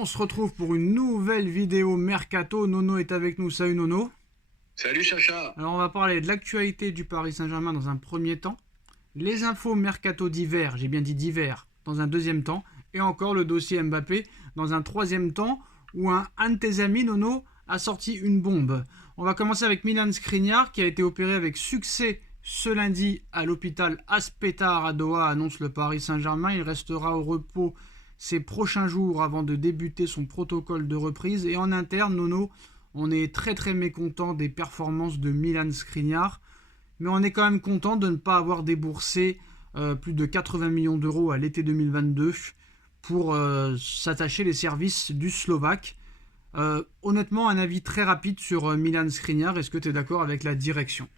On se retrouve pour une nouvelle vidéo Mercato. Nono est avec nous. Salut Nono. Salut Sacha. Alors on va parler de l'actualité du Paris Saint-Germain dans un premier temps. Les infos Mercato d'hiver, j'ai bien dit d'hiver, dans un deuxième temps. Et encore le dossier Mbappé dans un troisième temps où un de tes amis, Nono, a sorti une bombe. On va commencer avec Milan Skriniar qui a été opéré avec succès ce lundi à l'hôpital Aspetar à Doha, annonce le Paris Saint-Germain. Il restera au repos ces prochains jours avant de débuter son protocole de reprise. Et en interne, Nono, on est très mécontent des performances de Milan Skriniar. Mais on est quand même content de ne pas avoir déboursé plus de 80 millions d'euros à l'été 2022 pour s'attacher les services du Slovaque. Honnêtement, un avis très rapide sur Milan Skriniar. Est-ce que tu es d'accord avec la direction ?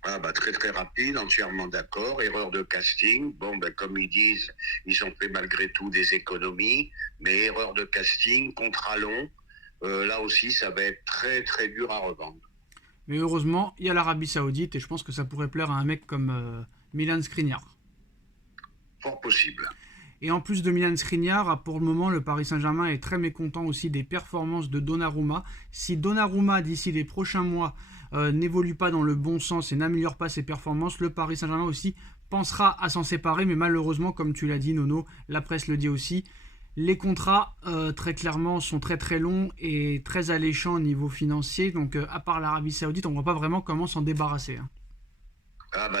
Très rapide, entièrement d'accord. Erreur de casting. Comme ils disent, ils ont fait malgré tout des économies, mais erreur de casting, contrat long. Là aussi, ça va être très dur à revendre. Mais heureusement, il y a l'Arabie Saoudite et je pense que ça pourrait plaire à un mec comme Milan Skriniar. Fort possible. Et en plus de Milan Skriniar, pour le moment, le Paris Saint-Germain est très mécontent aussi des performances de Donnarumma. Si Donnarumma, d'ici les prochains mois, n'évolue pas dans le bon sens et n'améliore pas ses performances, le Paris Saint-Germain aussi pensera à s'en séparer. Mais malheureusement, comme tu l'as dit, Nono, la presse le dit aussi, les contrats, très clairement, sont très longs et très alléchants au niveau financier. Donc, à part l'Arabie Saoudite, on ne voit pas vraiment comment s'en débarrasser.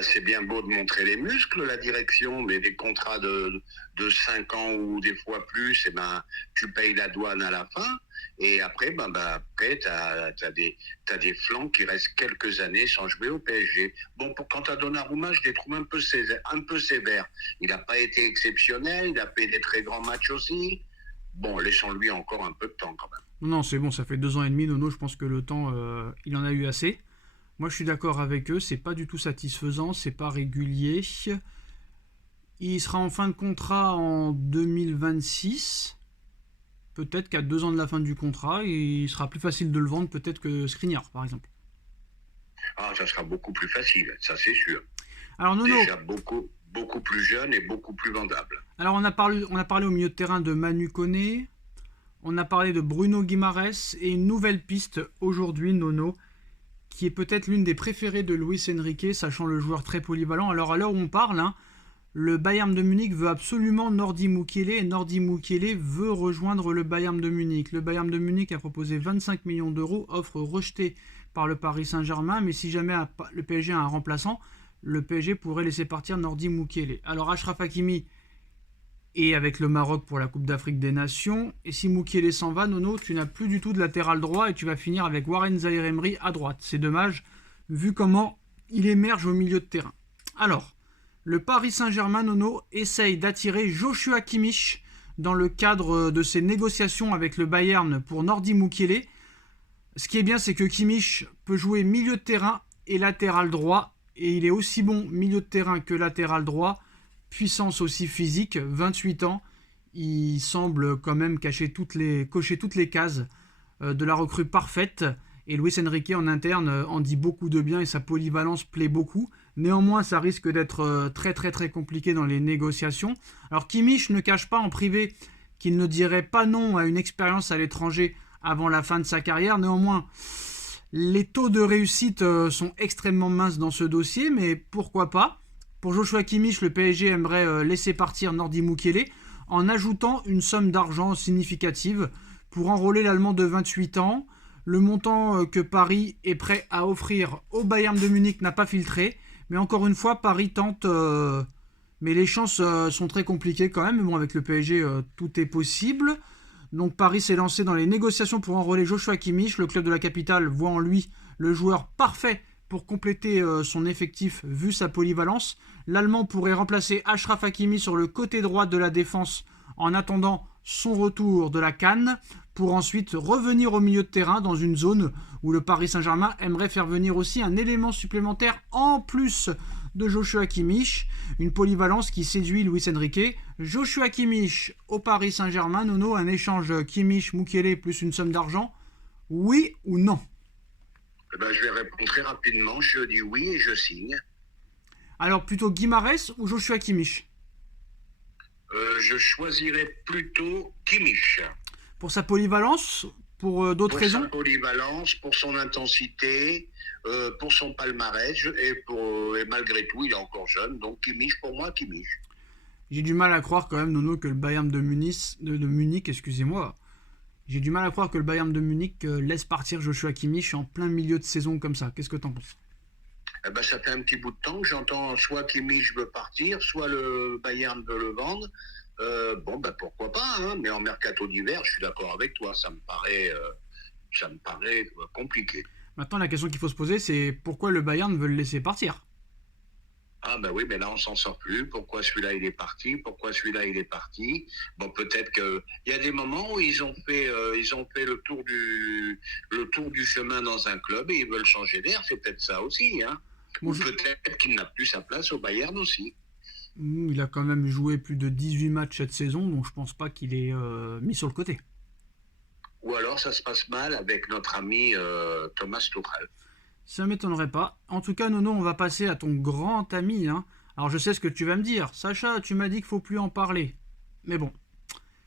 C'est bien beau de montrer les muscles, la direction, mais des contrats de 5 ans ou des fois plus, tu payes la douane à la fin. Et après, t'as des flancs qui restent quelques années sans jouer au PSG. Quant à Donnarumma, je les trouve un peu sévères. Il n'a pas été exceptionnel, il a fait des très grands matchs aussi. Laissons-lui encore un peu de temps quand même. Non, c'est bon, ça fait 2 ans et demi, Nono, je pense que le temps, il en a eu assez. Moi, je suis d'accord avec eux, c'est pas du tout satisfaisant, c'est pas régulier. Il sera en fin de contrat en 2026. Peut-être qu'à 2 ans de la fin du contrat, il sera plus facile de le vendre peut-être que Skriniar, par exemple. Ça sera beaucoup plus facile, ça c'est sûr. Alors Nono, déjà beaucoup plus jeune et beaucoup plus vendable. Alors on a parlé au milieu de terrain de Manu Koné, on a parlé de Bruno Guimaraes et une nouvelle piste aujourd'hui, Nono, qui est peut-être l'une des préférées de Luis Enrique, sachant le joueur très polyvalent. Alors à l'heure où on parle, le Bayern de Munich veut absolument Nordi Mukiele et Nordi Mukiele veut rejoindre le Bayern de Munich. Le Bayern de Munich a proposé 25 millions d'euros, offre rejetée par le Paris Saint-Germain, mais si jamais le PSG a un remplaçant, le PSG pourrait laisser partir Nordi Mukiele. Alors Achraf Hakimi est avec le Maroc pour la Coupe d'Afrique des Nations, et si Mukiele s'en va, Nono, tu n'as plus du tout de latéral droit et tu vas finir avec Warren Zaïre-Emery à droite. C'est dommage, vu comment il émerge au milieu de terrain. Alors, le Paris Saint-Germain, Nono, essaye d'attirer Joshua Kimmich dans le cadre de ses négociations avec le Bayern pour Nordi Mukiele. Ce qui est bien, c'est que Kimmich peut jouer milieu de terrain et latéral droit, et il est aussi bon milieu de terrain que latéral droit. Puissance aussi physique, 28 ans. Il semble quand même cocher toutes les cases de la recrue parfaite. Et Luis Enrique en interne en dit beaucoup de bien et sa polyvalence plaît beaucoup. Néanmoins, ça risque d'être très compliqué dans les négociations. Alors Kimmich ne cache pas en privé qu'il ne dirait pas non à une expérience à l'étranger avant la fin de sa carrière. Néanmoins, les taux de réussite sont extrêmement minces dans ce dossier, mais pourquoi pas ? Pour Joshua Kimmich, le PSG aimerait laisser partir Nordi Mukiele en ajoutant une somme d'argent significative pour enrôler l'Allemand de 28 ans. Le montant que Paris est prêt à offrir au Bayern de Munich n'a pas filtré. Mais encore une fois, Paris tente, mais les chances sont très compliquées quand même. Mais bon, avec le PSG, tout est possible. Donc Paris s'est lancé dans les négociations pour enrôler Joshua Kimmich. Le club de la capitale voit en lui le joueur parfait pour compléter son effectif vu sa polyvalence. L'Allemand pourrait remplacer Achraf Hakimi sur le côté droit de la défense en attendant son retour de la CAN pour ensuite revenir au milieu de terrain dans une zone où le Paris Saint-Germain aimerait faire venir aussi un élément supplémentaire en plus de Joshua Kimmich. Une polyvalence qui séduit Luis Enrique. Joshua Kimmich au Paris Saint-Germain, Nono, un échange Kimmich-Mukiele plus une somme d'argent, oui ou non ? Je vais répondre très rapidement. Je dis oui et je signe. Alors, plutôt Guimaraes ou Joshua Kimmich ? Je choisirais plutôt Kimmich. Pour sa polyvalence, pour d'autres Pour raisons? sa polyvalence, pour son intensité, pour son palmarès, et malgré tout, il est encore jeune. Donc Kimmich, pour moi, Kimmich. J'ai du mal à croire quand même, Nono, que le Bayern de Munich, excusez-moi, j'ai du mal à croire que le Bayern de Munich laisse partir Joshua Kimmich en plein milieu de saison comme ça. Qu'est-ce que t'en penses? Eh ben, ça fait un petit bout de temps que j'entends soit Kimmich veut partir, soit le Bayern veut le vendre. Bon, ben pourquoi pas, hein, mais en mercato d'hiver, je suis d'accord avec toi, ça me paraît compliqué. Maintenant, la question qu'il faut se poser, c'est pourquoi le Bayern veut le laisser partir? Ah ben oui, mais là on s'en sort plus. Pourquoi celui-là il est parti? Pourquoi celui-là il est parti? Bon, peut-être que il y a des moments où ils ont fait le tour du chemin dans un club et ils veulent changer d'air. C'est peut-être ça aussi, hein. Bon, Ou peut-être qu'il n'a plus sa place au Bayern aussi. Il a quand même joué plus de 18 matchs cette saison, donc je pense pas qu'il est mis sur le côté. Ou alors ça se passe mal avec notre ami Thomas Tuchel. Ça m'étonnerait pas. En tout cas, Nono, on va passer à ton grand ami, hein. Alors je sais ce que tu vas me dire. Sacha, tu m'as dit qu'il faut plus en parler. Mais bon,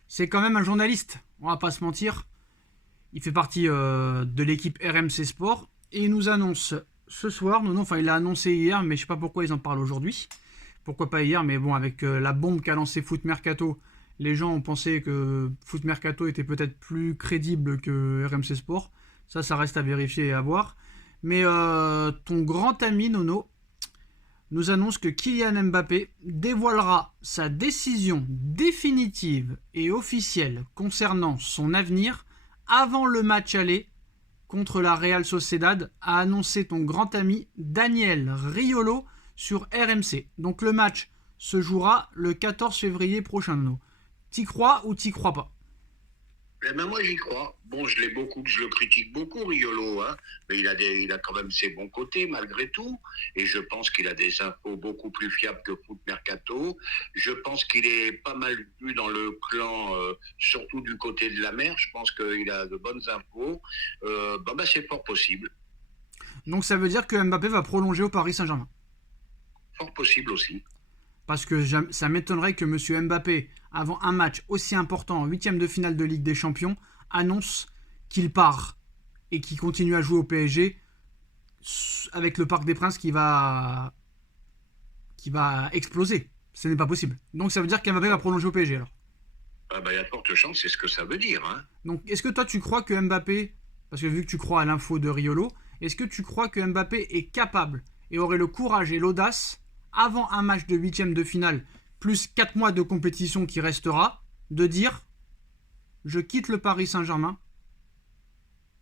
c'est quand même un journaliste, on va pas se mentir. Il fait partie de l'équipe RMC Sport et il nous annonce ce soir, Nono, enfin il l'a annoncé hier, mais je sais pas pourquoi ils en parlent aujourd'hui. Pourquoi pas hier, mais bon, avec la bombe qu'a lancé Foot Mercato, les gens ont pensé que Foot Mercato était peut-être plus crédible que RMC Sport. Ça reste à vérifier et à voir. Mais ton grand ami Nono nous annonce que Kylian Mbappé dévoilera sa décision définitive et officielle concernant son avenir avant le match aller contre la Real Sociedad, a annoncé ton grand ami Daniel Riolo sur RMC. Donc le match se jouera le 14 février prochain, Nono. T'y crois ou t'y crois pas? Eh ben moi j'y crois. Bon, je le critique beaucoup, Riolo, hein, mais il a quand même ses bons côtés malgré tout. Et je pense qu'il a des infos beaucoup plus fiables que Foot Mercato. Je pense qu'il est pas mal vu dans le clan, surtout du côté de la mer. Je pense qu'il a de bonnes infos. C'est fort possible. Donc ça veut dire que Mbappé va prolonger au Paris Saint-Germain. Fort possible aussi. Parce que ça m'étonnerait que M. Mbappé, avant un match aussi important en huitième de finale de Ligue des Champions, annonce qu'il part et qu'il continue à jouer au PSG avec le Parc des Princes qui va exploser. Ce n'est pas possible. Donc ça veut dire qu'Mbappé va prolonger au PSG alors. Il y a de fortes chances, c'est ce que ça veut dire, hein. Donc est-ce que toi tu crois que Mbappé, parce que vu que tu crois à l'info de Riolo, est-ce que tu crois que Mbappé est capable et aurait le courage et l'audace, avant un match de huitième de finale, plus 4 mois de compétition qui restera, de dire « Je quitte le Paris Saint-Germain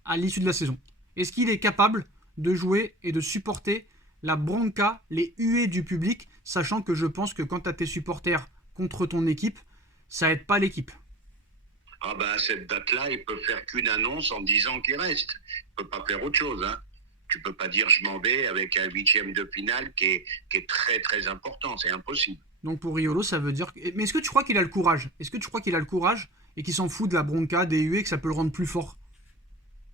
à l'issue de la saison ». Est-ce qu'il est capable de jouer et de supporter la bronca, les huées du public, sachant que je pense que quand tu as tes supporters contre ton équipe, ça aide pas l'équipe? À cette date-là, il peut faire qu'une annonce en disant qu'il reste. Il peut pas faire autre chose, hein. Tu peux pas dire je m'en vais avec un huitième de finale qui est très très important, c'est impossible. Donc pour Riolo, ça veut dire... Mais est-ce que tu crois qu'il a le courage? Est-ce que tu crois qu'il a le courage et qu'il s'en fout de la bronca, des huées, que ça peut le rendre plus fort?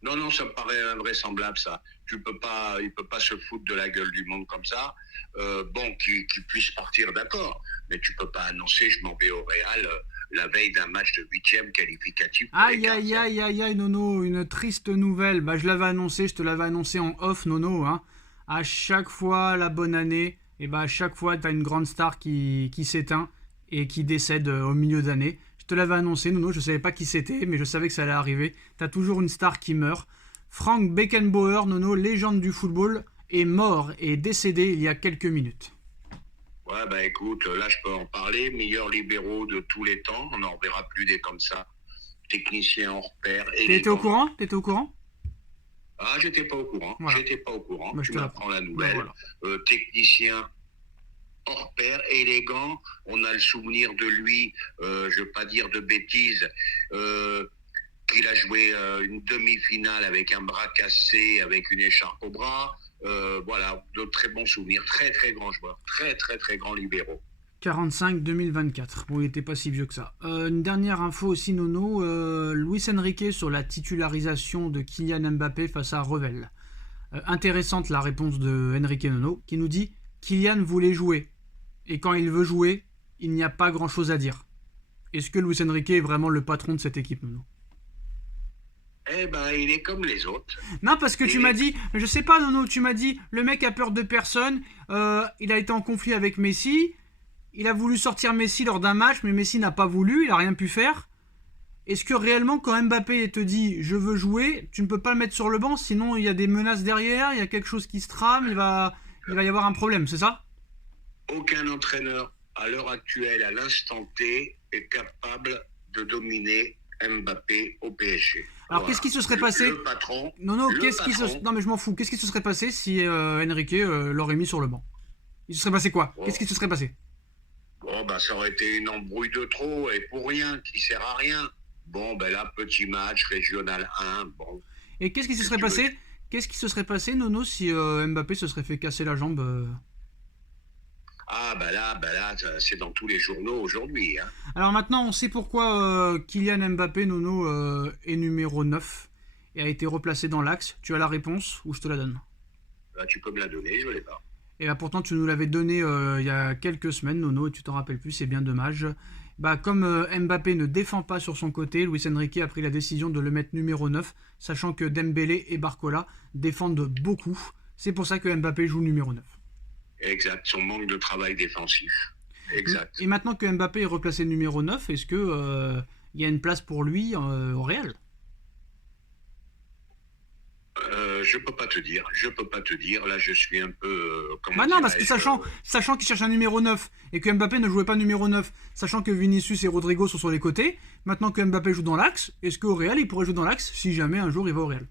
Non, ça me paraît invraisemblable ça. Il peut pas se foutre de la gueule du monde comme ça. Qu'il puisse partir, d'accord, mais tu peux pas annoncer je m'en vais au Real la veille d'un match de huitième qualificatif. Aïe, Nono, une triste nouvelle. Je l'avais annoncé, je te l'avais annoncé en off, Nono. Hein. À chaque fois, la bonne année, et à chaque fois, tu as une grande star qui s'éteint et qui décède au milieu d'année. Je te l'avais annoncé, Nono, je savais pas qui c'était, mais je savais que ça allait arriver. Tu as toujours une star qui meurt. Frank Beckenbauer, Nono, légende du football, est mort et décédé il y a quelques minutes. Ouais, écoute, là je peux en parler. Meilleur libéraux de tous les temps, on n'en verra plus des comme ça. Technicien hors pair. T'étais au courant? Ah, j'étais pas au courant. Voilà. J'étais pas au courant. Tu m'apprends la nouvelle. Voilà. Technicien hors pair, élégant. On a le souvenir de lui, je veux pas dire de bêtises, qu'il a joué une demi-finale avec un bras cassé, avec une écharpe au bras. De très bons souvenirs. Très, très grand joueur. Très, très, très grand libéraux. 45-2024. Bon, il n'était pas si vieux que ça. Une dernière info aussi, Nono. Luis Enrique sur la titularisation de Kylian Mbappé face à Revel. Intéressante la réponse de Enrique, Nono, qui nous dit « Kylian voulait jouer. Et quand il veut jouer, il n'y a pas grand-chose à dire. » Est-ce que Luis Enrique est vraiment le patron de cette équipe, Nono? Eh ben, il est comme les autres. Non, parce que tu Il m'as est... dit, je sais pas, Nono, tu m'as dit, le mec a peur de personne, il a été en conflit avec Messi, il a voulu sortir Messi lors d'un match, mais Messi n'a pas voulu, il a rien pu faire. Est-ce que réellement, quand Mbappé te dit je veux jouer, tu ne peux pas le mettre sur le banc, sinon il y a des menaces derrière, il y a quelque chose qui se trame, il va y avoir un problème, c'est ça? Aucun entraîneur, à l'heure actuelle, à l'instant T, est capable de dominer Mbappé au PSG. Alors qu'est-ce Voilà. qui se serait passé? Le patron, Non, non, le patron. Non mais je m'en fous. Qu'est-ce qui se serait passé si Enrique l'aurait mis sur le banc? Il se serait passé quoi? Oh, Qu'est-ce qui se serait passé? bon, bah, ça aurait été une embrouille de trop et pour rien, qui sert à rien. Bon, ben là, petit match, régional 1, bon, Et qu'est-ce qui se qu'est-ce serait que tu veux? passé? Qu'est-ce qui se serait passé, Nono, si Mbappé se serait fait casser la jambe Ah, bah là, c'est dans tous les journaux aujourd'hui, hein. Alors maintenant, on sait pourquoi Kylian Mbappé, Nono, est numéro 9 et a été replacé dans l'axe. Tu as la réponse ou je te la donne? Là, tu peux me la donner, je l'ai pas. Et bah pourtant, tu nous l'avais donné il y a quelques semaines, Nono, et tu t'en rappelles plus, c'est bien dommage. Bah, comme Mbappé ne défend pas sur son côté, Luis Enrique a pris la décision de le mettre numéro 9, sachant que Dembélé et Barcola défendent beaucoup. C'est pour ça que Mbappé joue numéro 9. Exact, son manque de travail défensif. Exact. Et maintenant que Mbappé est replacé numéro 9, est-ce que il y a une place pour lui au Real? Je peux pas te dire, je peux pas te dire. Là, je suis un peu, comment Bah non, parce que dirais-je, sachant qu'il cherche un numéro 9 et que Mbappé ne jouait pas numéro 9, sachant que Vinicius et Rodrigo sont sur les côtés, maintenant que Mbappé joue dans l'axe, est-ce qu'au Real il pourrait jouer dans l'axe si jamais un jour il va au Real?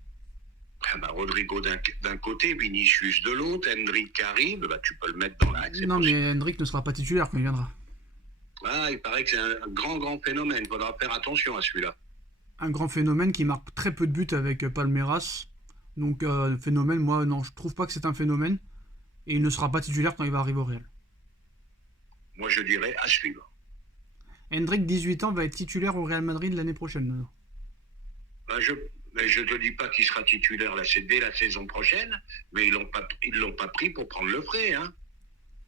ah bah, Rodrigo d'un côté, Vinicius de l'autre, Hendrick arrive, bah, tu peux le mettre dans l'axe, c'est Non, possible. mais Hendrik ne sera pas titulaire quand il viendra. Ah, il paraît que c'est un grand phénomène. Il faudra faire attention à celui-là. Un grand phénomène qui marque très peu de buts avec Palmeiras. Donc phénomène, moi non, je trouve pas que c'est un phénomène. Et il ne sera pas titulaire quand il va arriver au Real. Moi, je dirais à suivre. Hendrik, 18 ans, va être titulaire au Real Madrid l'année prochaine. Nono. Bah, mais je te dis pas qu'il sera titulaire là, c'est dès la saison prochaine, mais ils l'ont pas pris pour prendre le frais, hein.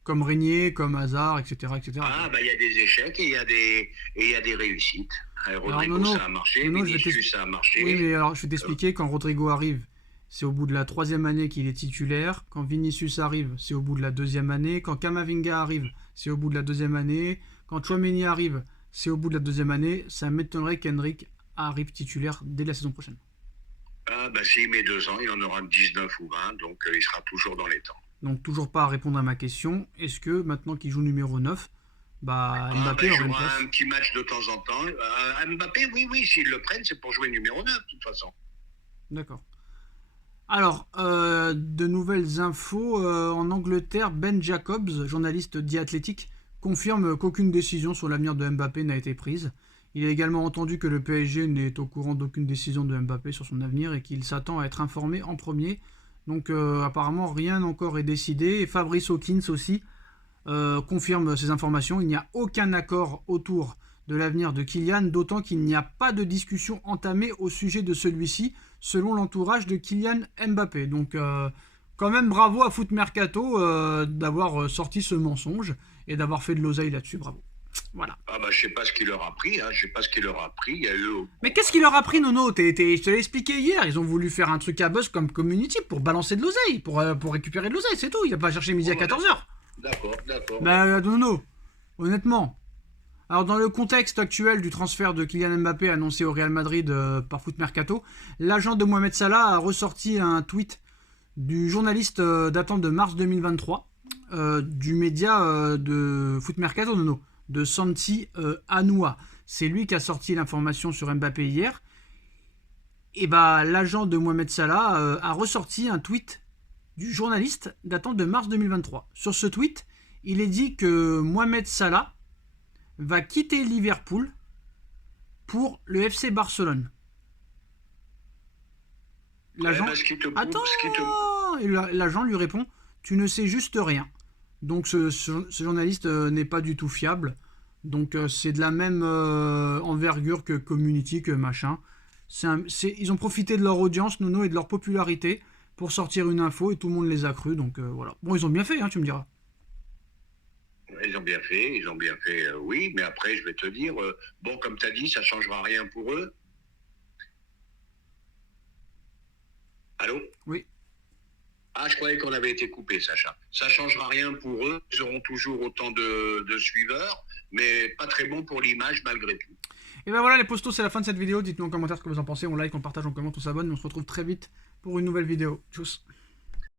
Comme Régnier, comme Hazard, etc. etc. Ah, bah, il y a des échecs et il y a des réussites. Alors Rodrigo, Nono, ça a marché, Nono, Vinicius, ça a marché. oui, mais alors je vais t'expliquer, quand Rodrigo arrive, c'est au bout de la 3e année qu'il est titulaire. Quand Vinicius arrive, c'est au bout de la 2e année. Quand Kamavinga arrive, c'est au bout de la 2e année. Quand Chouameni arrive, c'est au bout de la 2e année. Ça m'étonnerait qu'Hendrik arrive titulaire dès la saison prochaine. Ah, bah, s'il met 2 ans, il en aura 19 ou 20, donc il sera toujours dans les temps. Donc toujours pas à répondre à ma question. Est-ce que maintenant qu'il joue numéro 9, bah Ah, bah, Mbappé il aurait une jouera place? un petit match de temps en temps. Mbappé, oui, s'ils le prennent, c'est pour jouer numéro 9, de toute façon. D'accord. Alors, de nouvelles infos. En Angleterre, Ben Jacobs, journaliste The Athletic, confirme qu'aucune décision sur l'avenir de Mbappé n'a été prise. Il a également entendu que le PSG n'est au courant d'aucune décision de Mbappé sur son avenir et qu'il s'attend à être informé en premier. Donc apparemment rien encore est décidé. Et Fabrice Hawkins aussi confirme ces informations. Il n'y a aucun accord autour de l'avenir de Kylian, d'autant qu'il n'y a pas de discussion entamée au sujet de celui-ci, selon l'entourage de Kylian Mbappé. Donc quand même bravo à Foot Mercato d'avoir sorti ce mensonge et d'avoir fait de l'oseille là-dessus, bravo. Voilà. Ah, bah, je sais pas ce qu'il leur a pris, hein. Je sais pas ce qu'il leur a pris. Il y a eu. Mais qu'est-ce qu'il leur a pris, Nono? Je te l'ai expliqué hier, ils ont voulu faire un truc à buzz comme Community pour balancer de l'oseille, pour récupérer de l'oseille, c'est tout. Il a pas cherché midi à 14h. D'accord. Bah Nono, honnêtement. Alors dans le contexte actuel du transfert de Kylian Mbappé annoncé au Real Madrid par Foot Mercato, l'agent de Mohamed Salah a ressorti un tweet du journaliste datant de mars 2023 du média de Foot Mercato, Nono, de Santi Anoua. C'est lui qui a sorti l'information sur Mbappé hier. Et bah l'agent de Mohamed Salah a ressorti un tweet du journaliste datant de mars 2023. Sur ce tweet, il est dit que Mohamed Salah va quitter Liverpool pour le FC Barcelone. L'agent... Ouais, bah, ce qui te prouve, Attends Et l'agent lui répond, tu ne sais juste rien. Donc ce journaliste n'est pas du tout fiable. Donc c'est de la même envergure que Community, que machin. Ils ont profité de leur audience, Nono, et de leur popularité pour sortir une info et tout le monde les a cru. Donc voilà. Bon, ils ont bien fait, hein, tu me diras. Ils ont bien fait, oui, mais après, je vais te dire, bon, comme tu as dit, ça changera rien pour eux. Allô? Oui. Ah, je croyais qu'on avait été coupé, Sacha. Ça changera rien pour eux. Ils auront toujours autant de suiveurs, mais pas très bon pour l'image malgré tout. Et ben voilà les postos, c'est la fin de cette vidéo. Dites-nous en commentaire ce que vous en pensez. On like, on partage, on commente, on s'abonne. On se retrouve très vite pour une nouvelle vidéo. Tchuss.